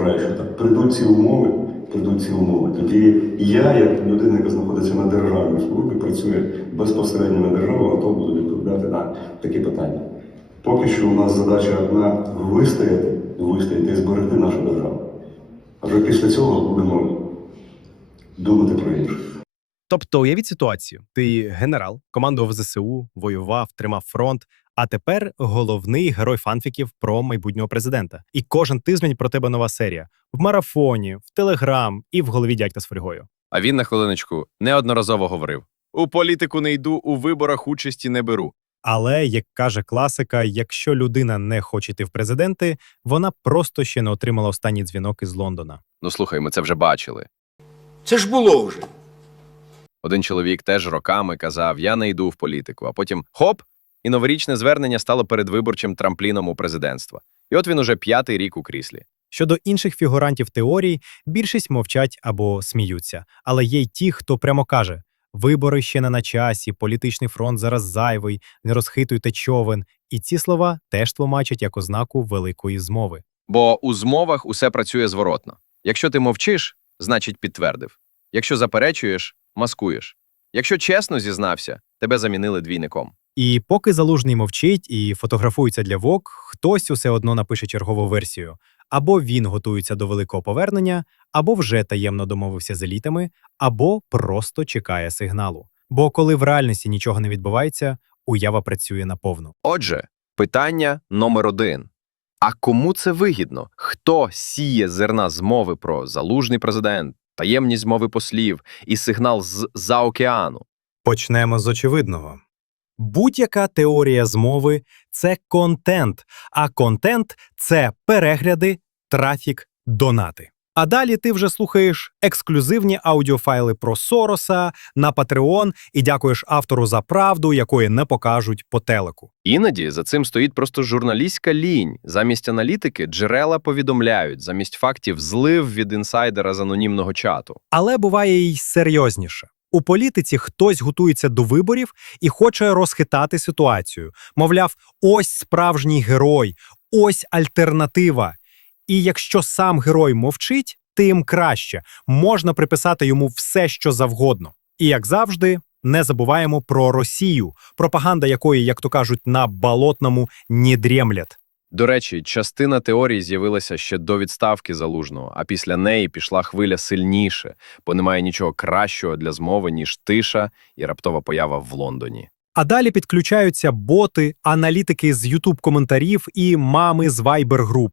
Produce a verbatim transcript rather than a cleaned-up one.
вважаю, що так, прийдуть ці умови, прийдуть ці умови. Тоді я, як людина, яка знаходиться на державній службі, працює безпосередньо на державу, готов буду відповідати на такі питання. Поки що у нас задача одна – вистояти, вистояти і зберегти нашу державу. А вже після цього будемо думати про інше. Тобто, уявіть ситуацію. Ти генерал, командував зе се у, воював, тримав фронт, а тепер головний герой фанфіків про майбутнього президента. І кожен тиждень про тебе нова серія. В марафоні, в Телеграм і в голові дядька з фольгою. А він, на хвилиночку, неодноразово говорив: «У політику не йду, у виборах участі не беру». Але, як каже класика, якщо людина не хоче йти в президенти, вона просто ще не отримала останній дзвінок із Лондона. Ну, слухай, ми це вже бачили. Це ж було вже. Один чоловік теж роками казав: «Я не йду в політику», а потім – хоп! І новорічне звернення стало передвиборчим трампліном у президентства. І от він уже п'ятий рік у кріслі. Щодо інших фігурантів теорій, більшість мовчать або сміються. Але є й ті, хто прямо каже: вибори ще не на часі, політичний фронт зараз зайвий, не розхитуйте човен. І ці слова теж тлумачать як ознаку великої змови. Бо у змовах усе працює зворотно. Якщо ти мовчиш, значить підтвердив. Якщо заперечуєш – маскуєш. Якщо чесно зізнався, тебе замінили двійником. І поки Залужний мовчить і фотографується для Вок, хтось усе одно напише чергову версію. Або він готується до великого повернення, або вже таємно домовився з елітами, або просто чекає сигналу. Бо коли в реальності нічого не відбувається, уява працює наповну. Отже, питання номер один. А кому це вигідно? Хто сіє зерна змови про залужний президент, таємні змови послів і сигнал з-за океану? Почнемо з очевидного. Будь-яка теорія змови – це контент, а контент – це перегляди, трафік, донати. А далі ти вже слухаєш ексклюзивні аудіофайли про Сороса на Patreon і дякуєш автору за правду, якої не покажуть по телеку. Іноді за цим стоїть просто журналістська лінь. Замість аналітики джерела повідомляють, замість фактів злив від інсайдера з анонімного чату. Але буває й серйозніше. У політиці хтось готується до виборів і хоче розхитати ситуацію. Мовляв, ось справжній герой, ось альтернатива. І якщо сам герой мовчить, тим краще. Можна приписати йому все, що завгодно. І, як завжди, не забуваємо про Росію, пропаганда якої, як то кажуть, на болотному не дремлять. До речі, частина теорій з'явилася ще до відставки Залужного, а після неї пішла хвиля сильніше, бо немає нічого кращого для змови, ніж тиша і раптова поява в Лондоні. А далі підключаються боти, аналітики з ютуб-коментарів і мами з вайбер-груп.